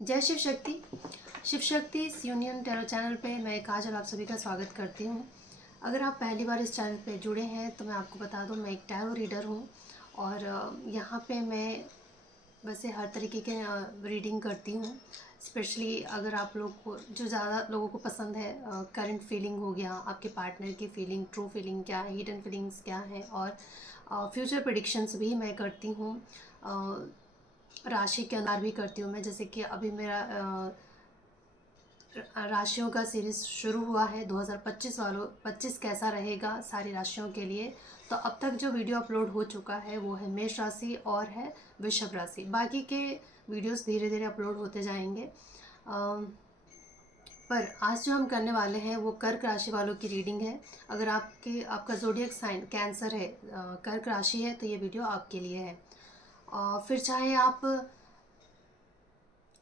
जय Shiv Shakti. Shiv Shakti union tarot channel पे मैं काजल आप सभी का स्वागत करती हूँ। अगर आप पहली बार इस चैनल पे जुड़े हैं तो मैं आपको बता दूँ, मैं एक टैरो रीडर हूँ और यहाँ पे मैं वैसे हर तरीके के रीडिंग करती हूँ। स्पेशली अगर आप लोग को जो ज़्यादा लोगों को पसंद है, करंट फीलिंग हो गया, आपके पार्टनर की फीलिंग, ट्रू फीलिंग क्या है, हिडन फीलिंग्स क्या है, और फ्यूचर प्रेडिक्शंस भी मैं करती हूँ। राशि के अनुसार भी करती हूँ मैं, जैसे कि अभी मेरा राशियों का सीरीज़ शुरू हुआ है 2025 वालों 25 कैसा रहेगा सारी राशियों के लिए। तो अब तक जो वीडियो अपलोड हो चुका है वो है मेष राशि और है वृषभ राशि। बाकी के वीडियोस धीरे धीरे अपलोड होते जाएंगे। पर आज जो हम करने वाले हैं वो कर्क राशि वालों की रीडिंग है। अगर आपका ज़ोडिएक साइन कैंसर है, कर्क राशि है, तो ये वीडियो आपके लिए है। फिर चाहे आप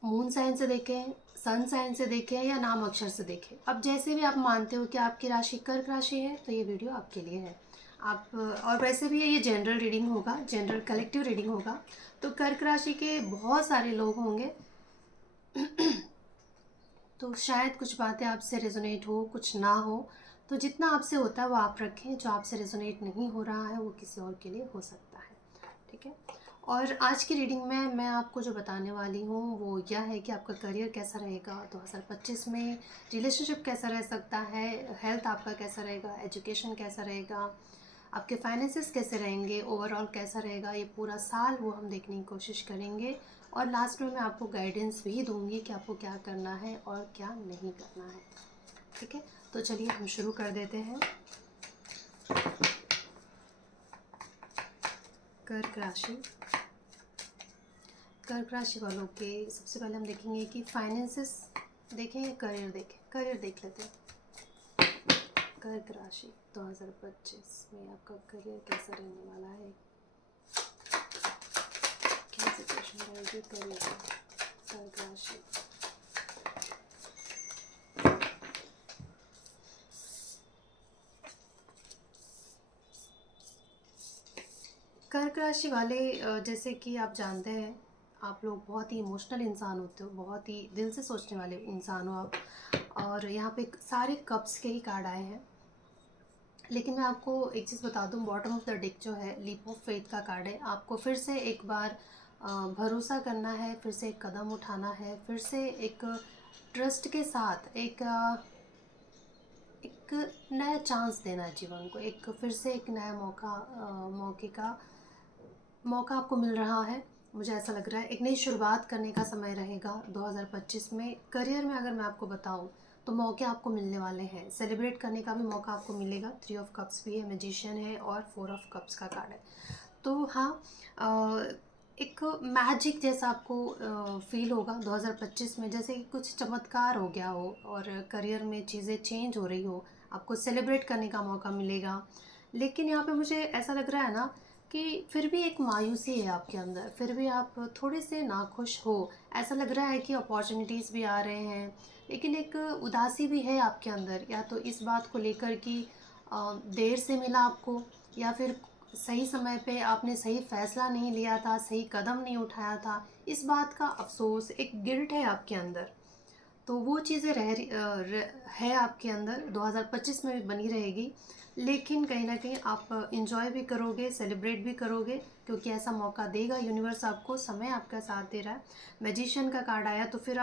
मून साइन से देखें, सन साइन से देखें या नाम अक्षर से देखें, अब जैसे भी आप मानते हो कि आपकी राशि कर्क राशि है तो ये वीडियो आपके लिए है। आप और वैसे भी ये जनरल रीडिंग होगा, जनरल कलेक्टिव रीडिंग होगा। तो कर्क राशि के बहुत सारे लोग होंगे तो शायद कुछ बातें आपसे रेजोनेट हो, कुछ ना हो। तो जितना आपसे होता है वो आप रखें, जो आपसे रेजोनेट नहीं हो रहा है वो किसी और के लिए हो सकता है। ठीक है। और आज की रीडिंग में मैं आपको जो बताने वाली हूँ वो यह है कि आपका करियर कैसा रहेगा 2025 में, रिलेशनशिप कैसा रह सकता है, हेल्थ आपका कैसा रहेगा, एजुकेशन कैसा रहेगा, आपके फाइनेंसेस कैसे रहेंगे, ओवरऑल कैसा रहेगा ये पूरा साल, वो हम देखने की कोशिश करेंगे। और लास्ट में मैं आपको गाइडेंस भी दूंगी कि आपको क्या करना है और क्या नहीं करना है। ठीक है, तो चलिए हम शुरू कर देते हैं। कर्क राशि, कर्क राशि वालों के सबसे पहले हम देखेंगे कि फाइनेंसेस देखें या करियर देखें। करियर देख लेते हैं। कर्क राशि 2025 में आपका करियर कैसा रहने वाला है, क्या सिचुएशन रहेगी करियर में। कर्क राशि, कर्क राशि वाले, जैसे कि आप जानते हैं आप लोग बहुत ही इमोशनल इंसान होते हो, बहुत ही दिल से सोचने वाले इंसान हो आप। और यहाँ पे सारे कप्स के ही कार्ड आए हैं। लेकिन मैं आपको एक चीज़ बता दूं, बॉटम ऑफ द डेक जो है लीप ऑफ फेथ का कार्ड है। आपको फिर से एक बार भरोसा करना है, फिर से एक कदम उठाना है, फिर से एक ट्रस्ट के साथ एक नया चांस देना है जीवन को, एक फिर से एक नया मौका आपको मिल रहा है। मुझे ऐसा लग रहा है एक नई शुरुआत करने का समय रहेगा 2025 में। करियर में अगर मैं आपको बताऊं तो मौके आपको मिलने वाले हैं, सेलिब्रेट करने का भी मौका आपको मिलेगा। 3 ऑफ कप्स भी है, मैजिशियन है और 4 ऑफ कप्स का कार्ड है। तो हाँ, एक मैजिक जैसा आपको फील होगा 2025 में, जैसे कि कुछ चमत्कार हो गया हो और करियर में चीज़ें चेंज हो रही हो, आपको सेलिब्रेट करने का मौका मिलेगा। लेकिन यहाँ पे मुझे ऐसा लग रहा है ना कि फिर भी एक मायूसी है आपके अंदर, फिर भी आप थोड़े से नाखुश हो। ऐसा लग रहा है कि अपॉर्चुनिटीज़ भी आ रहे हैं लेकिन एक उदासी भी है आपके अंदर, या तो इस बात को लेकर कि देर से मिला आपको, या फिर सही समय पे आपने सही फैसला नहीं लिया था, सही कदम नहीं उठाया था। इस बात का अफसोस, एक गिल्ट है आपके अंदर। तो वो चीज़ें है आपके अंदर, 2025 में भी बनी रहेगी। लेकिन कहीं ना कहीं आप इंजॉय भी करोगे, सेलिब्रेट भी करोगे, क्योंकि ऐसा मौका देगा यूनिवर्स आपको, समय आपका साथ दे रहा है। मैजिशियन का कार्ड आया तो फिर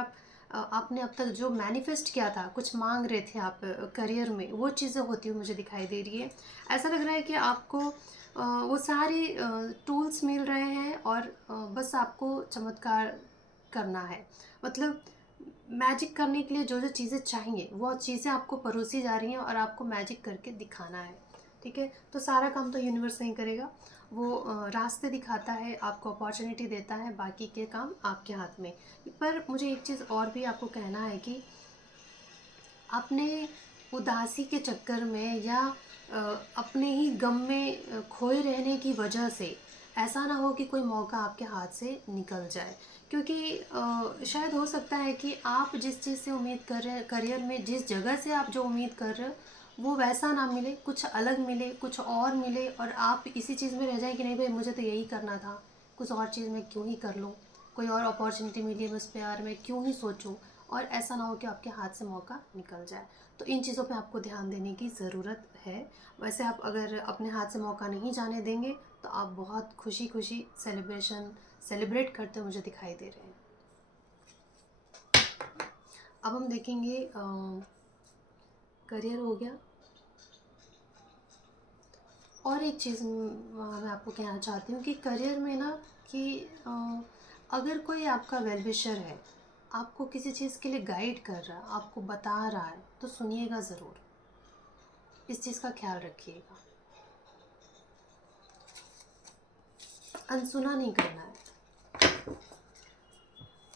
आपने अब तक जो मैनिफेस्ट किया था, कुछ मांग रहे थे आप करियर में, वो चीज़ें होती हुई मुझे दिखाई दे रही है। ऐसा लग रहा है कि आपको वो सारी टूल्स मिल रहे हैं और बस आपको चमत्कार करना है। मतलब मैजिक करने के लिए जो जो चीज़ें चाहिए वो चीज़ें आपको परोसी जा रही हैं और आपको मैजिक करके दिखाना है। ठीक है, तो सारा काम तो यूनिवर्स नहीं करेगा, वो रास्ते दिखाता है, आपको अपॉर्चुनिटी देता है, बाकी के काम आपके हाथ में। पर मुझे एक चीज़ और भी आपको कहना है कि अपने उदासी के चक्कर में या अपने ही गम में खोए रहने की वजह से ऐसा ना हो कि कोई मौका आपके हाथ से निकल जाए। क्योंकि शायद हो सकता है कि आप जिस चीज़ से उम्मीद कर रहे हैं, करियर में जिस जगह से आप जो उम्मीद कर रहे हो वो वैसा ना मिले, कुछ अलग मिले, कुछ और मिले, और आप इसी चीज़ में रह जाए कि नहीं भाई मुझे तो यही करना था, कुछ और चीज़ मैं क्यों ही कर लूँ। कोई और अपॉर्चुनिटी मिली है उस पे, यार मैं क्यों ही सोचूं, और ऐसा ना हो कि आपके हाथ से मौका निकल जाए। तो इन चीज़ों पे आपको ध्यान देने की ज़रूरत है। वैसे आप अगर अपने हाथ से मौका नहीं जाने देंगे तो आप बहुत खुशी खुशी सेलिब्रेट करते हुए मुझे दिखाई दे रहे हैं। अब हम देखेंगे करियर हो गया। और एक चीज़ मैं आपको कहना चाहती हूँ कि करियर में ना कि अगर कोई आपका वेल विशर है, आपको किसी चीज़ के लिए गाइड कर रहा है, आपको बता रहा है, तो सुनिएगा ज़रूर, इस चीज़ का ख्याल रखिएगा, अनसुना नहीं करना है।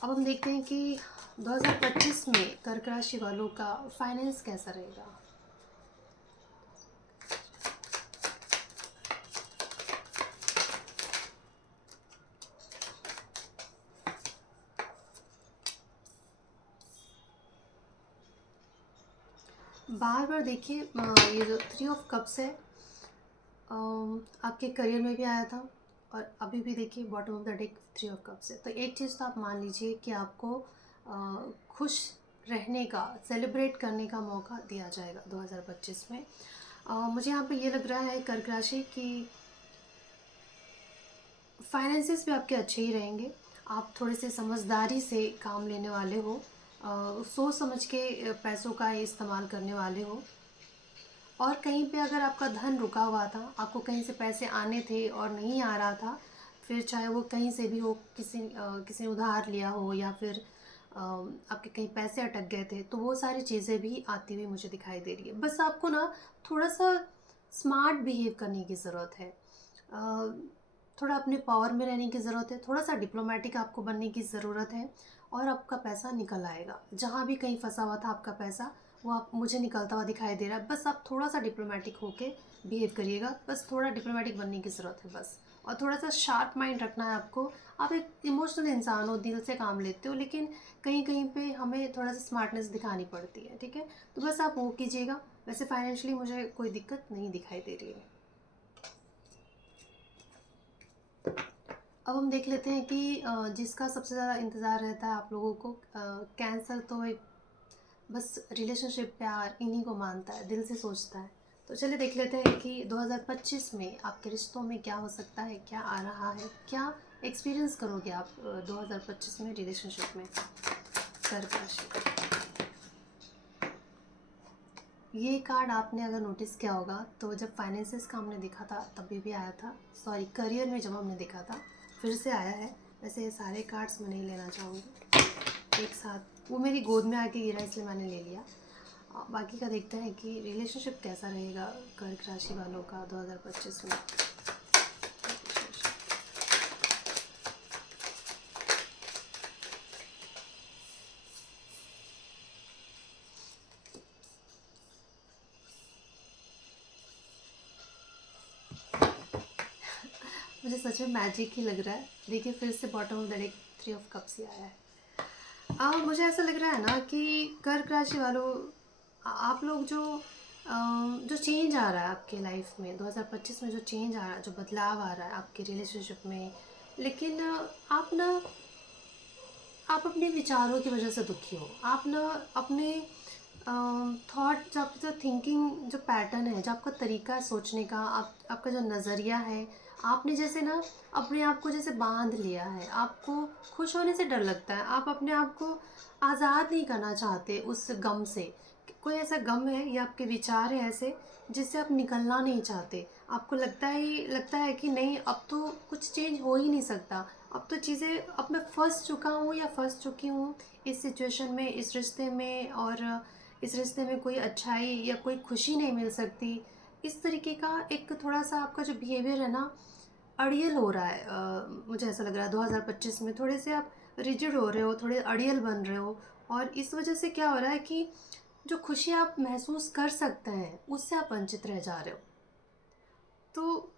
अब हम देखते हैं कि 2025 में कर्क राशि वालों का फाइनेंस कैसा रहेगा। बार बार देखिए, ये जो 3 ऑफ कप्स है आपके करियर में भी आया था, और अभी भी देखिए bottom of the deck 3 of cups है। तो एक चीज़ तो आप मान लीजिए कि आपको खुश रहने का, सेलिब्रेट करने का मौका दिया जाएगा 2025 में। मुझे यहाँ पे ये लग रहा है कर्क राशि की फाइनेंसिस भी आपके अच्छे ही रहेंगे। आप थोड़े से समझदारी से काम लेने वाले हो, सोच समझ के पैसों का इस्तेमाल करने वाले हो। और कहीं पे अगर आपका धन रुका हुआ था, आपको कहीं से पैसे आने थे और नहीं आ रहा था, फिर चाहे वो कहीं से भी हो, किसी ने उधार लिया हो, या फिर आपके कहीं पैसे अटक गए थे, तो वो सारी चीज़ें भी आती हुई मुझे दिखाई दे रही है। बस आपको ना थोड़ा सा स्मार्ट बिहेव करने की ज़रूरत है, थोड़ा अपने पावर में रहने की ज़रूरत है, थोड़ा सा डिप्लोमेटिक आपको बनने की ज़रूरत है, और आपका पैसा निकल आएगा। जहाँ भी कहीं फंसा हुआ था आपका पैसा, वो आप मुझे निकलता हुआ दिखाई दे रहा है। बस आप थोड़ा सा डिप्लोमेटिक होके बिहेव करिएगा, बस थोड़ा डिप्लोमेटिक बनने की ज़रूरत है बस। और थोड़ा सा शार्प माइंड रखना है आपको। आप एक इमोशनल इंसान हो, दिल से काम लेते हो, लेकिन कहीं कहीं पे हमें थोड़ा सा स्मार्टनेस दिखानी पड़ती है, ठीक है। तो बस आप वो कीजिएगा। वैसे फाइनेंशियली मुझे कोई दिक्कत नहीं दिखाई दे रही है। अब हम देख लेते हैं कि जिसका सबसे ज़्यादा इंतज़ार रहता है आप लोगों को, कैंसर तो एक बस रिलेशनशिप, प्यार इन्हीं को मानता है, दिल से सोचता है। तो चलिए देख लेते हैं कि 2025 में आपके रिश्तों में क्या हो सकता है, क्या आ रहा है, क्या एक्सपीरियंस करोगे आप 2025 में रिलेशनशिप में। कर्क राशि, ये कार्ड आपने अगर नोटिस किया होगा तो जब फाइनेंसेस का हमने देखा था तभी भी आया था, सॉरी करियर में जब हमने देखा था फिर से आया है। वैसे ये सारे कार्ड्स मैं नहीं लेना चाहूँगी एक साथ, वो मेरी गोद में आके गिरा इसलिए मैंने ले लिया। बाकी का देखते हैं कि रिलेशनशिप कैसा रहेगा कर्क राशि वालों का 2025 में। मुझे सच में मैजिक ही लग रहा है। देखिए फिर से bottom of the deck 3 of cups ही आया है। मुझे ऐसा लग रहा है ना कि कर्क राशि वालों, आप लोग जो चेंज आ रहा है आपके लाइफ में 2025 में, जो चेंज आ रहा है, जो बदलाव आ रहा है आपके रिलेशनशिप में, लेकिन आप अपने विचारों की वजह से दुखी हो। आप ना अपने थॉट, जो आपका जो थिंकिंग जो पैटर्न है, जो आपका तरीका है सोचने का, आपका जो नज़रिया है, आपने जैसे ना अपने आप को जैसे बांध लिया है। आपको खुश होने से डर लगता है, आप अपने आप को आज़ाद नहीं करना चाहते उस गम से। कोई ऐसा गम है या आपके विचार है ऐसे जिससे आप निकलना नहीं चाहते। आपको लगता है कि नहीं, अब तो कुछ चेंज हो ही नहीं सकता, अब तो चीज़ें, अब मैं फंस चुका हूँ या फंस चुकी हूँ इस सिचुएशन में, इस रिश्ते में, और इस रिश्ते में कोई अच्छाई या कोई खुशी नहीं मिल सकती। इस तरीके का एक थोड़ा सा आपका जो बिहेवियर है ना, अड़ियल हो रहा है। मुझे ऐसा लग रहा है 2025 में थोड़े से आप रिजिड हो रहे हो, थोड़े अड़ियल बन रहे हो, और इस वजह से क्या हो रहा है कि जो खुशी आप महसूस कर सकते हैं उससे आप वंचित रह जा रहे हो। तो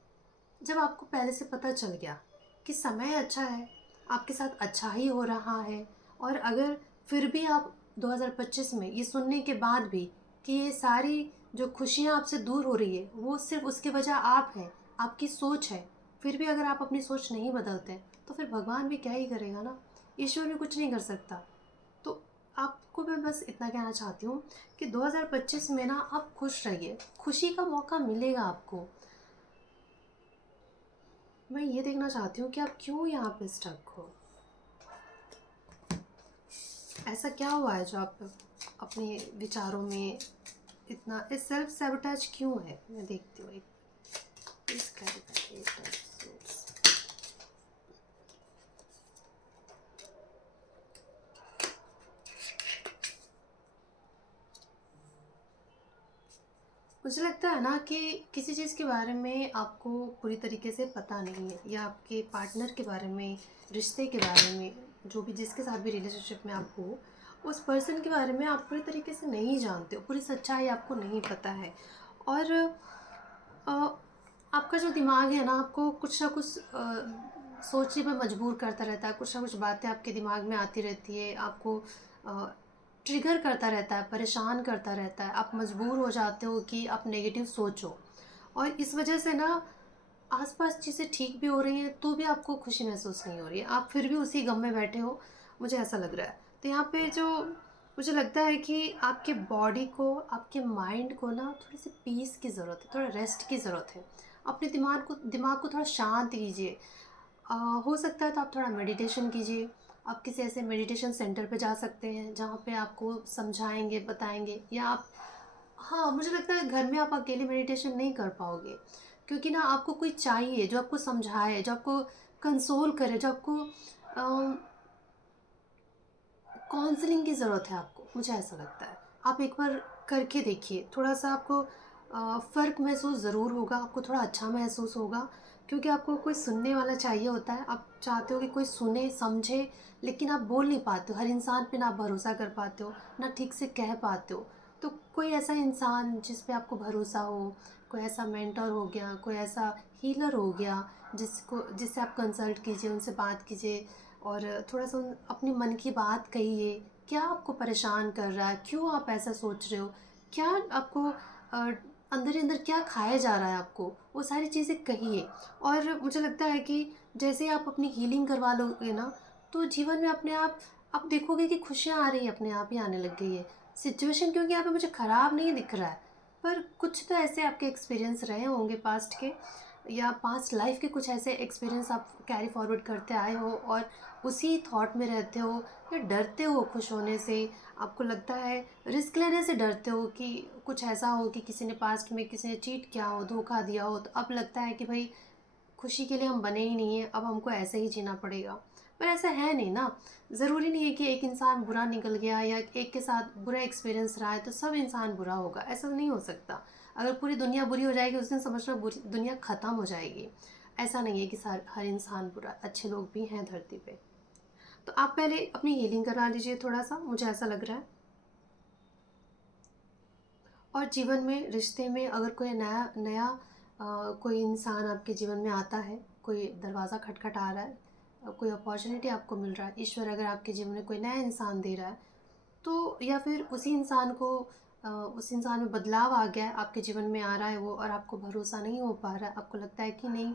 जब आपको पहले से पता चल गया कि समय अच्छा है, आपके साथ अच्छा ही हो रहा है, और अगर फिर भी आप 2025 में ये सुनने के बाद भी कि ये सारी जो खुशियाँ आपसे दूर हो रही है वो सिर्फ उसकी वजह आप हैं, आपकी सोच है, फिर भी अगर आप अपनी सोच नहीं बदलते तो फिर भगवान भी क्या ही करेगा ना। ईश्वर भी कुछ नहीं कर सकता। तो आपको मैं बस इतना कहना चाहती हूँ कि 2025 में ना आप खुश रहिए, खुशी का मौका मिलेगा आपको। मैं ये देखना चाहती हूँ कि आप क्यों यहाँ पे स्टक हो, ऐसा क्या हुआ है जो आप अपने विचारों में इतना इस सेल्फ सैबोटेज क्यों है। मैं देखती हूँ एक इसका मुझे लगता है ना कि किसी चीज़ के बारे में आपको पूरी तरीके से पता नहीं है, या आपके पार्टनर के बारे में, रिश्ते के बारे में, जो भी जिसके साथ भी रिलेशनशिप में आप हो, उस पर्सन के बारे में आप पूरी तरीके से नहीं जानते हो, पूरी सच्चाई आपको नहीं पता है। और अ, आपका जो दिमाग है ना आपको कुछ ना कुछ सोचने पर मजबूर करता रहता है, कुछ ना कुछ बातें आपके दिमाग में आती रहती है, आपको ट्रिगर करता रहता है, परेशान करता रहता है, आप मजबूर हो जाते हो कि आप नेगेटिव सोचो। और इस वजह से ना आसपास चीज़ें ठीक भी हो रही हैं तो भी आपको खुशी महसूस नहीं हो रही है, आप फिर भी उसी गम में बैठे हो, मुझे ऐसा लग रहा है। तो यहाँ पे जो मुझे लगता है कि आपके बॉडी को, आपके माइंड को ना थोड़ी सी पीस की ज़रूरत है, थोड़ा रेस्ट की ज़रूरत है। अपने दिमाग को थोड़ा शांत कीजिए। हो सकता है तो आप थोड़ा मेडिटेशन कीजिए। आप किसी ऐसे मेडिटेशन सेंटर पे जा सकते हैं जहाँ पे आपको समझाएंगे, बताएंगे। या आप, हाँ, मुझे लगता है घर में आप अकेले मेडिटेशन नहीं कर पाओगे, क्योंकि ना आपको कोई चाहिए जो आपको समझाए, जो आपको कंसोल करे, जो आपको काउंसलिंग की ज़रूरत है आपको, मुझे ऐसा लगता है। आप एक बार करके देखिए, थोड़ा सा आपको फ़र्क महसूस ज़रूर होगा, आपको थोड़ा अच्छा महसूस होगा, क्योंकि आपको कोई सुनने वाला चाहिए होता है। आप चाहते हो कि कोई सुने, समझे, लेकिन आप बोल नहीं पाते हो। हर इंसान पे ना आप भरोसा कर पाते हो, ना ठीक से कह पाते हो। तो कोई ऐसा इंसान जिस पे आपको भरोसा हो, कोई ऐसा मेंटर हो गया, कोई ऐसा हीलर हो गया, जिससे आप कंसल्ट कीजिए, उनसे बात कीजिए और थोड़ा सा अपने मन की बात कहिए। क्या आपको परेशान कर रहा है, क्यों आप ऐसा सोच रहे हो, क्या आपको अंदर ही अंदर क्या खाया जा रहा है आपको, वो सारी चीज़ें कहिए। और मुझे लगता है कि जैसे आप अपनी हीलिंग करवा लोगे ना, तो जीवन में अपने आप देखोगे कि खुशियाँ आ रही है, अपने आप ही आने लग गई है। सिचुएशन क्योंकि यहाँ पे मुझे ख़राब नहीं दिख रहा है, पर कुछ तो ऐसे आपके एक्सपीरियंस रहे होंगे पास्ट के, या पास्ट लाइफ के कुछ ऐसे एक्सपीरियंस आप कैरी फॉरवर्ड करते आए हो और उसी थॉट में रहते हो, या डरते हो खुश होने से। आपको लगता है रिस्क लेने से डरते हो कि कुछ ऐसा हो कि किसी ने पास्ट में किसी ने चीट किया हो, धोखा दिया हो, तो अब लगता है कि भाई खुशी के लिए हम बने ही नहीं हैं, अब हमको ऐसे ही जीना पड़ेगा। पर ऐसा है नहीं ना। ज़रूरी नहीं है कि एक इंसान बुरा निकल गया या एक के साथ बुरा एक्सपीरियंस रहा है तो सब इंसान बुरा होगा, ऐसा नहीं हो सकता। अगर पूरी दुनिया बुरी हो जाएगी उस दिन समझना दुनिया ख़त्म हो जाएगी। ऐसा नहीं है कि हर इंसान बुरा, अच्छे लोग भी हैं धरती पे। तो आप पहले अपनी हीलिंग करा लीजिए थोड़ा सा, मुझे ऐसा लग रहा है। और जीवन में, रिश्ते में अगर कोई नया नया कोई इंसान आपके जीवन में आता है, कोई दरवाज़ा खटखटा रहा है, कोई अपॉर्चुनिटी आपको मिल रहा है, ईश्वर अगर आपके जीवन में कोई नया इंसान दे रहा है, तो या फिर उसी इंसान को उस इंसान में बदलाव आ गया है, आपके जीवन में आ रहा है वो, और आपको भरोसा नहीं हो पा रहा है, आपको लगता है कि नहीं,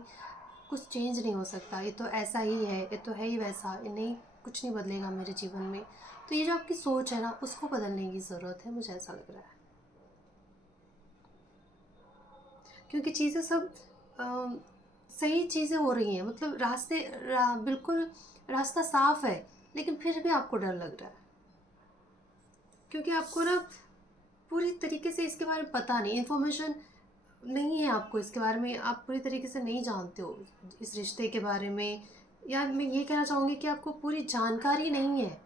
कुछ चेंज नहीं हो सकता, ये तो ऐसा ही है, ये तो है ही वैसा, ये नहीं, कुछ नहीं बदलेगा मेरे जीवन में। तो ये जो आपकी सोच है ना, उसको बदलने की ज़रूरत है, मुझे ऐसा लग रहा है। क्योंकि चीज़ें सब अ, सही चीज़ें हो रही हैं, मतलब बिल्कुल रास्ता साफ है, लेकिन फिर भी आपको डर लग रहा है, क्योंकि आपको ना पूरी तरीके से इसके बारे में पता नहीं, इन्फॉर्मेशन नहीं है आपको इसके बारे में, आप पूरी तरीके से नहीं जानते हो इस रिश्ते के बारे में। या मैं ये कहना चाहूँगी कि आपको पूरी जानकारी नहीं है,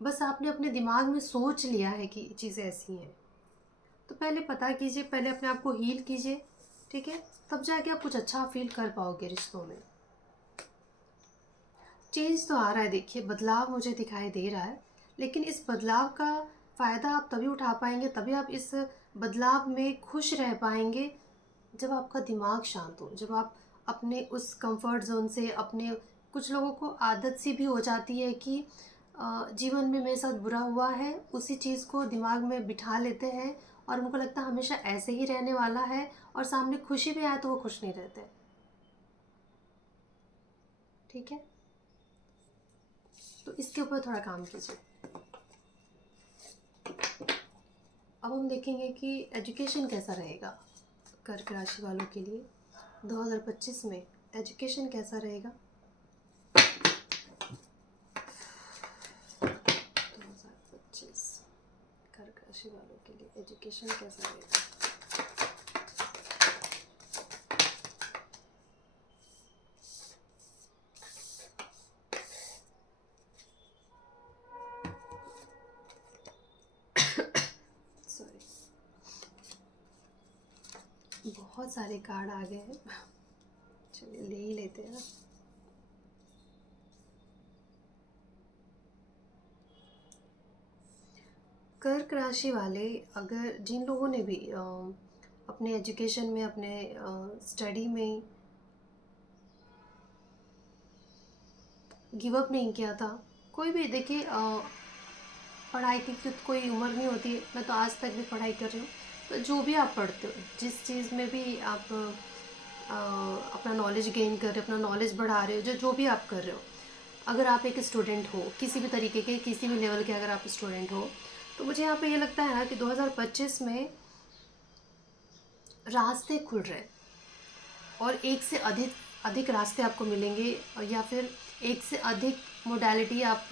बस आपने अपने दिमाग में सोच लिया है कि चीज़ें ऐसी हैं। तो पहले पता कीजिए, पहले अपने आप को हील कीजिए, ठीक है, तब जाके आप कुछ अच्छा फील कर पाओगे रिश्तों में। चेंज तो आ रहा है, देखिए बदलाव मुझे दिखाई दे रहा है, लेकिन इस बदलाव का फ़ायदा आप तभी उठा पाएंगे, तभी आप इस बदलाव में खुश रह पाएंगे जब आपका दिमाग शांत हो, जब आप अपने उस कंफर्ट जोन से, अपने, कुछ लोगों को आदत सी भी हो जाती है कि जीवन में मेरे साथ बुरा हुआ है, उसी चीज़ को दिमाग में बिठा लेते हैं और उनको लगता है हमेशा ऐसे ही रहने वाला है, और सामने खुशी भी आए तो वो खुश नहीं रहते। ठीक है। तो इसके ऊपर थोड़ा काम कीजिए। अब हम देखेंगे कि एजुकेशन कैसा रहेगा कर्क राशि वालों के लिए 2025 में। एजुकेशन कैसा रहेगा 2025 कर्क राशि वालों के लिए, एजुकेशन कैसा रहेगा। सॉरी, बहुत सारे कार्ड आ गए हैं, चलिए ले ही लेते हैं ना। कर्क राशि वाले, अगर जिन लोगों ने भी अपने एजुकेशन में, अपने स्टडी में गिव अप नहीं किया था, कोई भी देखिए, पढ़ाई की तो कोई उम्र नहीं होती है। मैं तो आज तक भी पढ़ाई कर रही हूँ। तो जो भी आप पढ़ते हो, जिस चीज़ में भी आप अपना नॉलेज गेन कर रहे हो, अपना नॉलेज बढ़ा रहे हो, जो भी आप कर रहे हो, अगर आप एक स्टूडेंट हो, किसी भी तरीके के, किसी भी लेवल के अगर आप स्टूडेंट हो, तो मुझे यहाँ पे ये लगता है ना कि 2025 में रास्ते खुल रहे हैं और एक से अधिक अधिक रास्ते आपको मिलेंगे, या फिर एक से अधिक मोडालिटी आप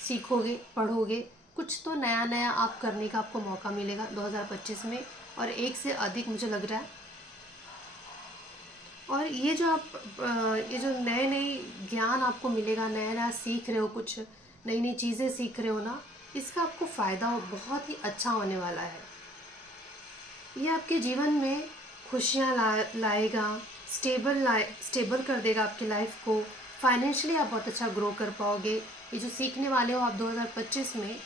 सीखोगे, पढ़ोगे। कुछ तो नया नया आप करने का आपको मौका मिलेगा 2025 में, और एक से अधिक मुझे लग रहा है। और ये जो आप ये जो नए नए ज्ञान आपको मिलेगा, नया नया सीख रहे हो, कुछ नई नई चीज़ें सीख रहे हो ना, इसका आपको फ़ायदा बहुत ही अच्छा होने वाला है। ये आपके जीवन में खुशियाँ लाएगा, स्टेबल कर देगा आपकी लाइफ को। फाइनेंशियली आप बहुत अच्छा ग्रो कर पाओगे। ये जो सीखने वाले हो आप 2025 में,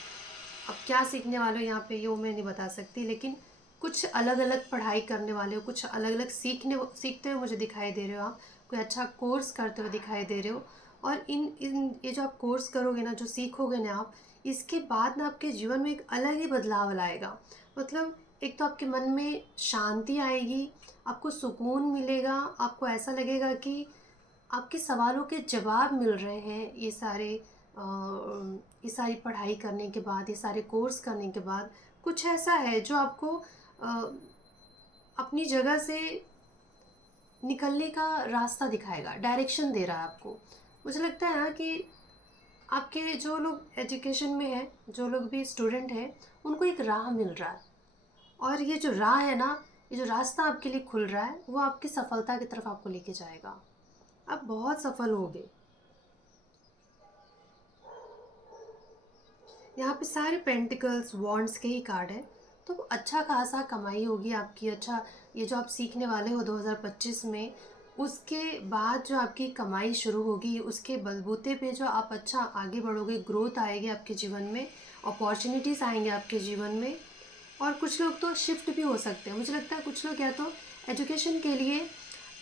अब क्या सीखने वाले हो यहाँ पे ये मैं नहीं बता सकती, लेकिन कुछ अलग अलग पढ़ाई करने वाले हो, कुछ अलग अलग सीखते हुए मुझे दिखाई दे रहे हो। आप कोई अच्छा कोर्स करते हुए दिखाई दे रहे हो। और इन इन ये जो आप कोर्स करोगे ना, जो सीखोगे ना आप, इसके बाद ना आपके जीवन में एक अलग ही बदलाव लाएगा। मतलब एक तो आपके मन में शांति आएगी, आपको सुकून मिलेगा, आपको ऐसा लगेगा कि आपके सवालों के जवाब मिल रहे हैं। ये सारी पढ़ाई करने के बाद, ये सारे कोर्स करने के बाद कुछ ऐसा है जो आपको अपनी जगह से निकलने का रास्ता दिखाएगा, डायरेक्शन दे रहा है आपको। मुझे लगता है ना कि आपके जो लोग एजुकेशन में हैं, जो लोग भी स्टूडेंट हैं, उनको एक राह मिल रहा है। और ये जो राह है ना, ये जो रास्ता आपके लिए खुल रहा है, वो आपकी सफलता की तरफ आपको लेके जाएगा। आप बहुत सफल होगे। यहाँ पे सारे पेंटिकल्स, वॉन्ड्स के ही कार्ड है। तो अच्छा खासा कमाई होगी आपकी। अच्छा, ये जो आप सीखने वाले हो 2025 में, उसके बाद जो आपकी कमाई शुरू होगी, उसके बलबूते पे जो आप अच्छा आगे बढ़ोगे, ग्रोथ आएगी आपके जीवन में, अपॉर्चुनिटीज़ आएंगे आपके जीवन में। और कुछ लोग तो शिफ्ट भी हो सकते हैं। मुझे लगता है कुछ लोग या तो एजुकेशन के लिए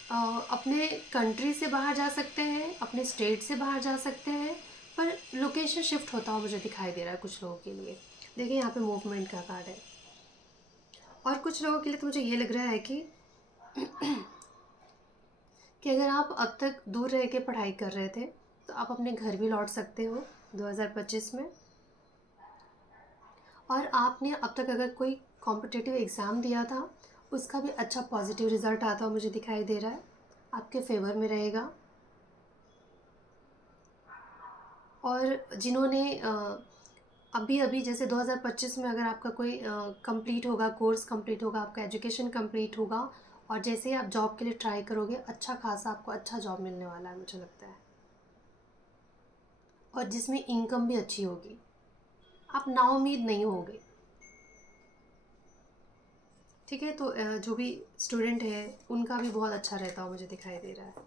अपने कंट्री से बाहर जा सकते हैं, अपने स्टेट से बाहर जा सकते हैं, पर लोकेशन शिफ्ट होता हुआ मुझे दिखाई दे रहा है कुछ लोगों के लिए। देखिए यहाँ पे मूवमेंट का कार्ड है। और कुछ लोगों के लिए तो मुझे ये लग रहा है कि अगर आप अब तक दूर रह के पढ़ाई कर रहे थे, तो आप अपने घर भी लौट सकते हो 2025 में। और आपने अब तक अगर कोई कॉम्पिटिटिव एग्ज़ाम दिया था, उसका भी अच्छा पॉजिटिव रिज़ल्ट आता हुआ मुझे दिखाई दे रहा है, आपके फेवर में रहेगा। और जिन्होंने अभी अभी जैसे 2025 में अगर आपका कोई कंप्लीट होगा, कोर्स कंप्लीट होगा, आपका एजुकेशन कंप्लीट होगा, और जैसे ही आप जॉब के लिए ट्राई करोगे, अच्छा खासा आपको अच्छा जॉब मिलने वाला है मुझे लगता है, और जिसमें इनकम भी अच्छी होगी। आप नाउम्मीद नहीं होगे। ठीक है, तो जो भी स्टूडेंट है उनका भी बहुत अच्छा रहता हो मुझे दिखाई दे रहा है।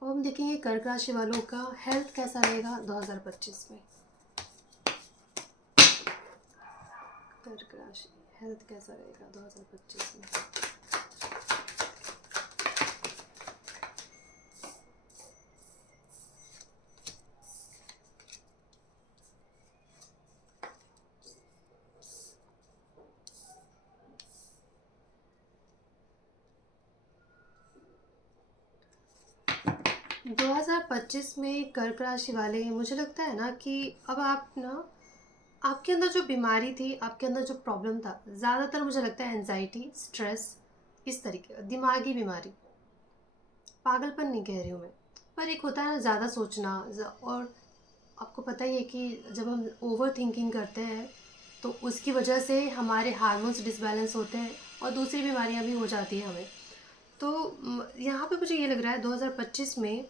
अब हम देखेंगे कर्क राशि वालों का हेल्थ कैसा रहेगा 2025 में। कर्क राशि हेल्थ कैसा रहेगा 2025 में। 2025 में कर्क राशि वाले मुझे लगता है ना कि अब आप ना, आपके अंदर जो बीमारी थी, आपके अंदर जो प्रॉब्लम था, ज़्यादातर मुझे लगता है एनजाइटी, स्ट्रेस, इस तरीके का दिमागी बीमारी। पागलपन नहीं कह रही हूँ मैं, पर एक होता है ना ज़्यादा सोचना। और आपको पता ही है कि जब हम ओवर थिंकिंग करते हैं तो उसकी वजह से हमारे हार्मोन्स डिसबैलेंस होते हैं और दूसरी बीमारियां भी हो जाती हैं हमें। तो यहाँ पे मुझे ये लग रहा है 2025 में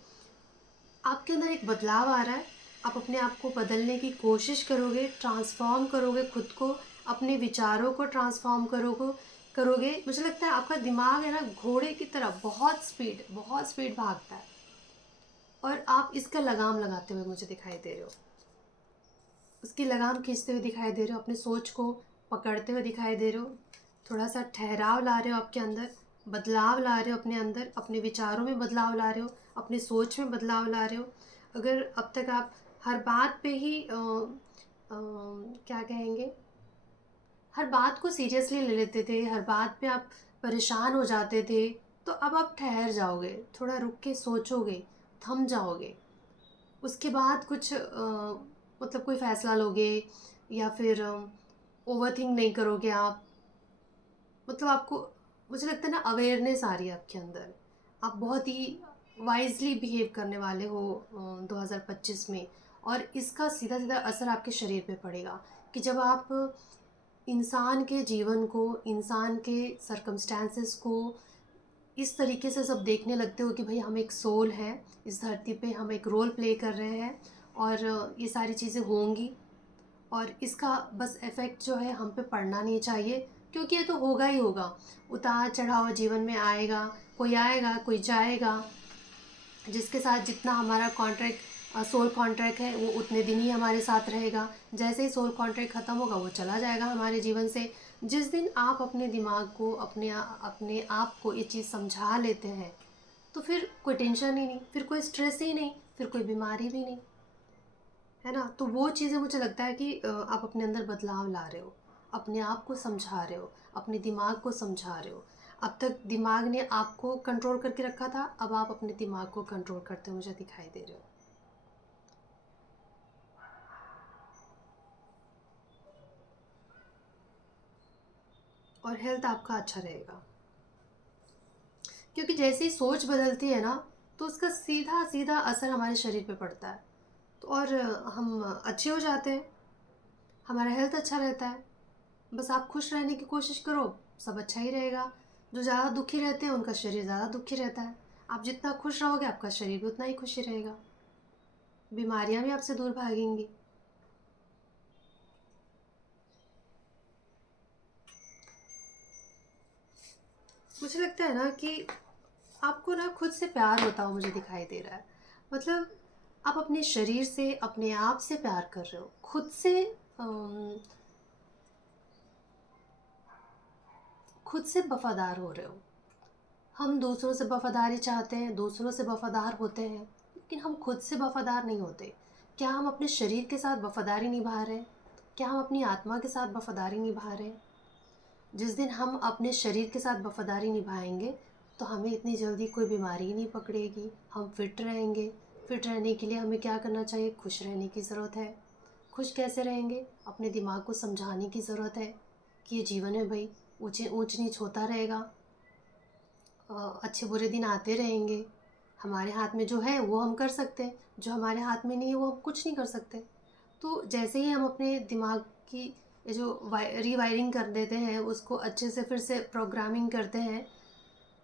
आपके अंदर एक बदलाव आ रहा है। आप अपने आप को बदलने की कोशिश करोगे, ट्रांसफॉर्म करोगे खुद को, अपने विचारों को ट्रांसफॉर्म करोगे। मुझे लगता है आपका दिमाग है ना घोड़े की तरह बहुत स्पीड भागता है, और आप इसका लगाम लगाते हुए मुझे दिखाई दे रहे हो। उसकी लगाम खींचते हुए दिखाई दे रहे हो, अपनी सोच को पकड़ते हुए दिखाई दे रहे हो। थोड़ा सा ठहराव ला रहे हो आपके अंदर, बदलाव ला रहे हो अपने अंदर, अपने विचारों में बदलाव ला रहे हो, अपनी सोच में बदलाव ला रहे हो। अगर अब तक आप हर बात पे ही क्या कहेंगे, हर बात को सीरियसली ले लेते थे, हर बात पे आप परेशान हो जाते थे, तो अब आप ठहर जाओगे, थोड़ा रुक के सोचोगे, थम जाओगे। उसके बाद कुछ मतलब कोई फ़ैसला लोगे, या फिर ओवरथिंक नहीं करोगे आप। मतलब आपको, मुझे लगता है ना अवेयरनेस आ रही है आपके अंदर। आप बहुत ही वाइजली बिहेव करने वाले हो 2025 में। और इसका सीधा सीधा असर आपके शरीर पे पड़ेगा कि जब आप इंसान के जीवन को, इंसान के सरकमस्टेंसेस को इस तरीके से सब देखने लगते हो कि भाई हम एक सोल है, इस धरती पे हम एक रोल प्ले कर रहे हैं, और ये सारी चीज़ें होंगी, और इसका बस इफ़ेक्ट जो है हम पे पड़ना नहीं चाहिए, क्योंकि ये तो होगा ही होगा। उतार चढ़ाव जीवन में आएगा कोई जाएगा। जिसके साथ जितना हमारा कॉन्ट्रैक्ट, सोल कॉन्ट्रैक्ट है, वो उतने दिन ही हमारे साथ रहेगा। जैसे ही सोल कॉन्ट्रैक्ट ख़त्म होगा वो चला जाएगा हमारे जीवन से। जिस दिन आप अपने दिमाग को, अपने आप को ये चीज़ समझा लेते हैं, तो फिर कोई टेंशन ही नहीं, फिर कोई स्ट्रेस ही नहीं, फिर कोई बीमारी भी नहीं, है ना। तो वो चीज़ें मुझे लगता है कि आप अपने अंदर बदलाव ला रहे हो, अपने आप को समझा रहे हो, अपने दिमाग को समझा रहे हो। अब तक दिमाग ने आपको कंट्रोल करके रखा था, अब आप अपने दिमाग को कंट्रोल करते हुए मुझे दिखाई दे रहे हो। और हेल्थ आपका अच्छा रहेगा, क्योंकि जैसे ही सोच बदलती है ना, तो उसका सीधा सीधा असर हमारे शरीर पे पड़ता है। तो और हम अच्छे हो जाते हैं, हमारा हेल्थ अच्छा रहता है। बस आप खुश रहने की कोशिश करो, सब अच्छा ही रहेगा। जो ज़्यादा दुखी रहते हैं उनका शरीर ज़्यादा दुखी रहता है। आप जितना खुश रहोगे आपका शरीर भी उतना ही खुशी रहेगा, बीमारियां भी आपसे दूर भागेंगी। मुझे लगता है ना कि आपको ना खुद से प्यार होता हुआ मुझे दिखाई दे रहा है। मतलब आप अपने शरीर से, अपने आप से प्यार कर रहे हो, खुद से खुद से वफादार हो रहे हो। हम दूसरों से वफादारी चाहते हैं, दूसरों से वफादार होते हैं, लेकिन हम खुद से वफादार नहीं होते। क्या हम अपने शरीर के साथ वफादारी निभा रहे हैं? क्या हम अपनी आत्मा के साथ वफादारी निभा रहे हैं? जिस दिन हम अपने शरीर के साथ वफादारी निभाएंगे, तो हमें इतनी जल्दी कोई बीमारी नहीं पकड़ेगी, हम फिट रहेंगे। फिट रहने के लिए हमें क्या करना चाहिए? खुश रहने की ज़रूरत है। खुश कैसे रहेंगे? अपने दिमाग को समझाने की ज़रूरत है कि ये जीवन है भाई, ऊंच नीच होता रहेगा, अच्छे बुरे दिन आते रहेंगे। हमारे हाथ में जो है वो हम कर सकते हैं, जो हमारे हाथ में नहीं है वो हम कुछ नहीं कर सकते। तो जैसे ही हम अपने दिमाग की ये जो रीवायरिंग कर देते हैं, उसको अच्छे से फिर से प्रोग्रामिंग करते हैं,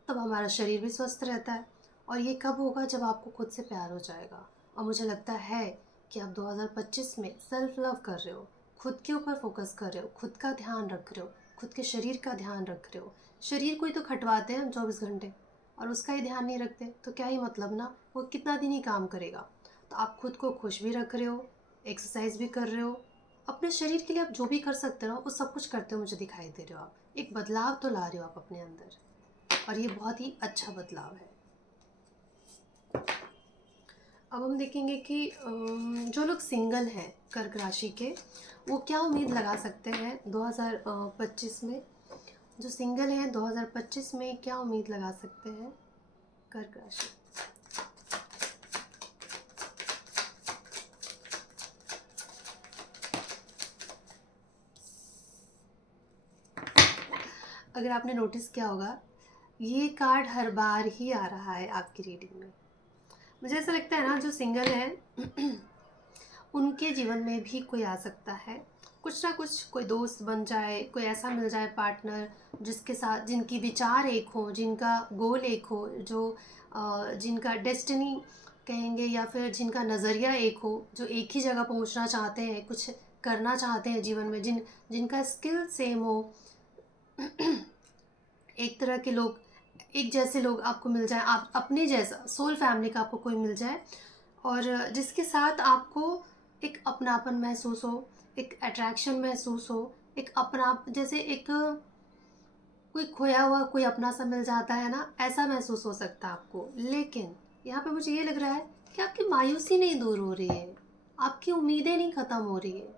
तब हमारा शरीर भी स्वस्थ रहता है। और ये कब होगा? जब आपको खुद से प्यार हो जाएगा। और मुझे लगता है कि आप 2025 में सेल्फ लव कर रहे हो, खुद के ऊपर फोकस कर रहे हो, खुद का ध्यान रख रहे हो, खुद के शरीर का ध्यान रख रहे हो। शरीर को ही तो खटवाते हैं हम 24 घंटे, और उसका ही ध्यान नहीं रखते तो क्या ही मतलब ना, वो कितना दिन ही काम करेगा। तो आप खुद को खुश भी रख रहे हो, एक्सरसाइज भी कर रहे हो, अपने शरीर के लिए आप जो भी कर सकते हो वो सब कुछ करते हो मुझे दिखाई दे रहे हो। आप एक बदलाव तो ला रहे हो आप अपने अंदर, और ये बहुत ही अच्छा बदलाव है। अब हम देखेंगे कि जो लोग सिंगल हैं कर्क राशि के, वो क्या उम्मीद लगा सकते हैं 2025 में। जो सिंगल हैं 2025 में क्या उम्मीद लगा सकते हैं कर्क राशि। अगर आपने नोटिस किया होगा, ये कार्ड हर बार ही आ रहा है आपकी रीडिंग में। मुझे ऐसा लगता है ना, जो सिंगल है उनके जीवन में भी कोई आ सकता है। कुछ ना कुछ कोई दोस्त बन जाए, कोई ऐसा मिल जाए पार्टनर जिसके साथ, जिनकी विचार एक हो, जिनका गोल एक हो, जो जिनका डेस्टिनी कहेंगे या फिर जिनका नज़रिया एक हो, जो एक ही जगह पहुंचना चाहते हैं, कुछ करना चाहते हैं जीवन में, जिनका स्किल सेम हो। एक तरह के लोग, एक जैसे लोग आपको मिल जाए, आप अपने जैसा सोल फैमिली का आपको कोई मिल जाए, और जिसके साथ आपको एक अपनापन महसूस हो, एक अट्रैक्शन महसूस हो, एक अपना, जैसे एक कोई खोया हुआ कोई अपना सा मिल जाता है ना, ऐसा महसूस हो सकता है आपको। लेकिन यहाँ पे मुझे ये लग रहा है कि आपकी मायूसी नहीं दूर हो रही है, आपकी उम्मीदें नहीं ख़त्म हो रही है।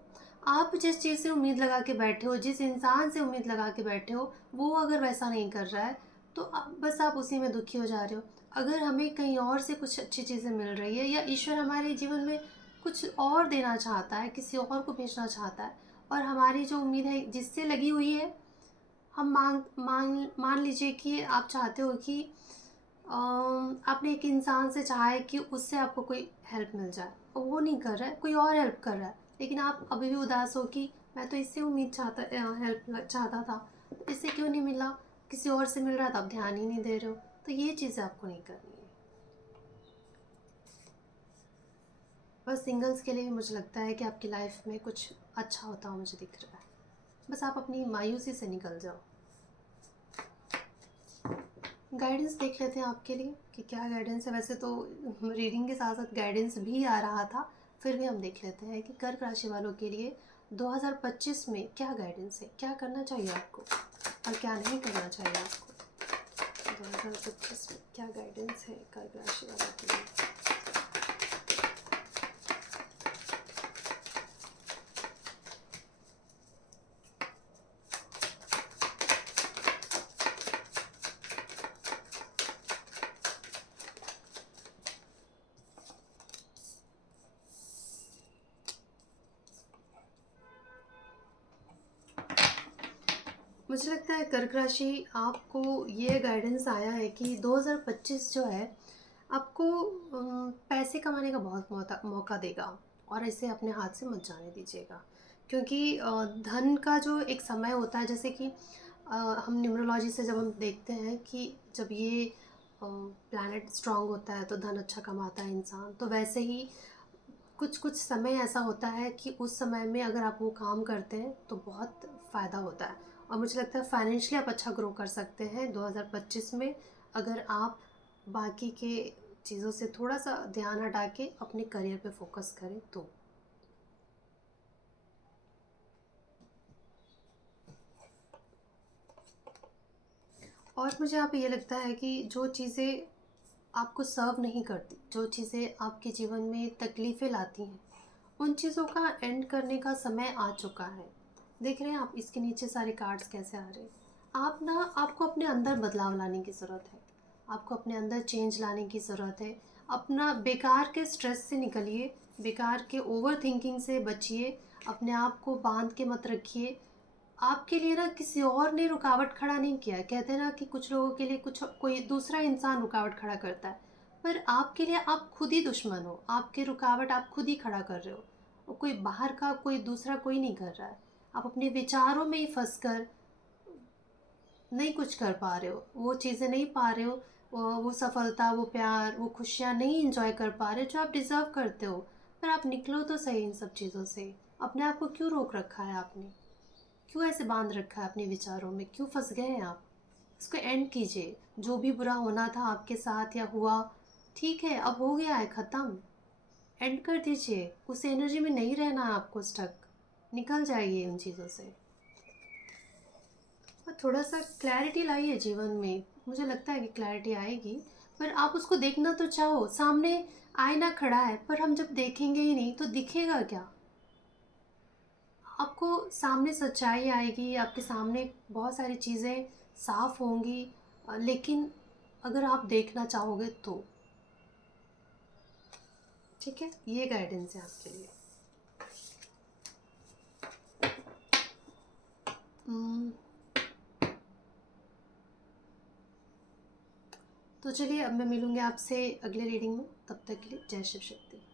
आप जिस चीज़ से उम्मीद लगा के बैठे हो, जिस इंसान से उम्मीद लगा के बैठे हो, वो अगर वैसा नहीं कर रहा है तो बस आप उसी में दुखी हो जा रहे हो। अगर हमें कहीं और से कुछ अच्छी चीज़ें मिल रही है, या ईश्वर हमारे जीवन में कुछ और देना चाहता है, किसी और को भेजना चाहता है, और हमारी जो उम्मीद है जिससे लगी हुई है, हम मान लीजिए कि आप चाहते हो कि आपने एक इंसान से चाहा है कि उससे आपको कोई हेल्प मिल जाए, और वो नहीं कर रहा है, कोई और हेल्प कर रहा है, लेकिन आप अभी भी उदास हो कि मैं तो इससे उम्मीद चाहता, हेल्प चाहता था, तो इससे क्यों नहीं मिला, किसी और से मिल रहा था, आप ध्यान ही नहीं दे रहे हो। तो ये चीज़ें आपको नहीं करनी है। बस सिंगल्स के लिए भी मुझे लगता है कि आपकी लाइफ में कुछ अच्छा होता हुआ मुझे दिख रहा है। बस आप अपनी मायूसी से निकल जाओ। गाइडेंस देख लेते हैं आपके लिए कि क्या गाइडेंस है। वैसे तो रीडिंग के साथ साथ गाइडेंस भी आ रहा था, फिर भी हम देख लेते हैं कि कर्क राशि वालों के लिए 2025 में क्या गाइडेंस है, क्या करना चाहिए आपको और क्या नहीं करना चाहिए आपको। 2025 में क्या गाइडेंस है कर्क राशि वालों के लिए। मुझे लगता है कर्क राशि, आपको ये गाइडेंस आया है कि 2025 जो है आपको पैसे कमाने का बहुत मौका देगा, और इसे अपने हाथ से मत जाने दीजिएगा। क्योंकि धन का जो एक समय होता है, जैसे कि हम न्यूमरोलॉजी से जब हम देखते हैं कि जब ये प्लैनेट स्ट्रांग होता है तो धन अच्छा कमाता है इंसान, तो वैसे ही कुछ कुछ समय ऐसा होता है कि उस समय में अगर आप वो काम करते हैं तो बहुत फ़ायदा होता है। और मुझे लगता है फाइनेंशियली आप अच्छा ग्रो कर सकते हैं 2025 में, अगर आप बाकी के चीज़ों से थोड़ा सा ध्यान हटा के अपने करियर पे फोकस करें तो। और मुझे यहाँ पे ये लगता है कि जो चीज़ें आपको सर्व नहीं करती, जो चीज़ें आपके जीवन में तकलीफ़ें लाती हैं, उन चीज़ों का एंड करने का समय आ चुका है। देख रहे हैं आप इसके नीचे सारे कार्ड्स कैसे आ रहे हैं। आप ना, आपको अपने अंदर बदलाव लाने की ज़रूरत है, आपको अपने अंदर चेंज लाने की ज़रूरत है। अपना बेकार के स्ट्रेस से निकलिए, बेकार के ओवर थिंकिंग से बचिए, अपने आप को बांध के मत रखिए। आपके लिए ना किसी और ने रुकावट खड़ा नहीं किया है। कहते हैं ना कि कुछ लोगों के लिए कुछ कोई दूसरा इंसान रुकावट खड़ा करता है, पर आपके लिए आप खुद ही दुश्मन हो, आपके रुकावट आप खुद ही खड़ा कर रहे हो, और कोई बाहर का कोई दूसरा कोई नहीं कर रहा है। आप अपने विचारों में ही फंस कर नहीं कुछ कर पा रहे हो, वो चीज़ें नहीं पा रहे हो, वो सफलता, वो प्यार, वो खुशियाँ नहीं इंजॉय कर पा रहे हो जो आप डिज़र्व करते हो। पर आप निकलो तो सही इन सब चीज़ों से। अपने आप को क्यों रोक रखा है आपने, क्यों ऐसे बांध रखा है अपने विचारों में, क्यों फंस गए हैं आप। इसको एंड कीजिए। जो भी बुरा होना था आपके साथ या हुआ, ठीक है, अब हो गया है, ख़त्म। एंड कर दीजिए। उस एनर्जी में नहीं रहना है आपको स्टक, निकल जाइए उन चीज़ों से, और थोड़ा सा क्लैरिटी लाइए जीवन में। मुझे लगता है कि क्लैरिटी आएगी, पर आप उसको देखना तो चाहो। सामने आईना खड़ा है, पर हम जब देखेंगे ही नहीं तो दिखेगा क्या। आपको सामने सच्चाई आएगी, आपके सामने बहुत सारी चीज़ें साफ होंगी, लेकिन अगर आप देखना चाहोगे तो। ठीक है, ये गाइडेंस है आपके लिए। हम्म, तो चलिए अब मैं मिलूँगी आपसे अगले रीडिंग में, तब तक के लिए जय शिव शक्ति।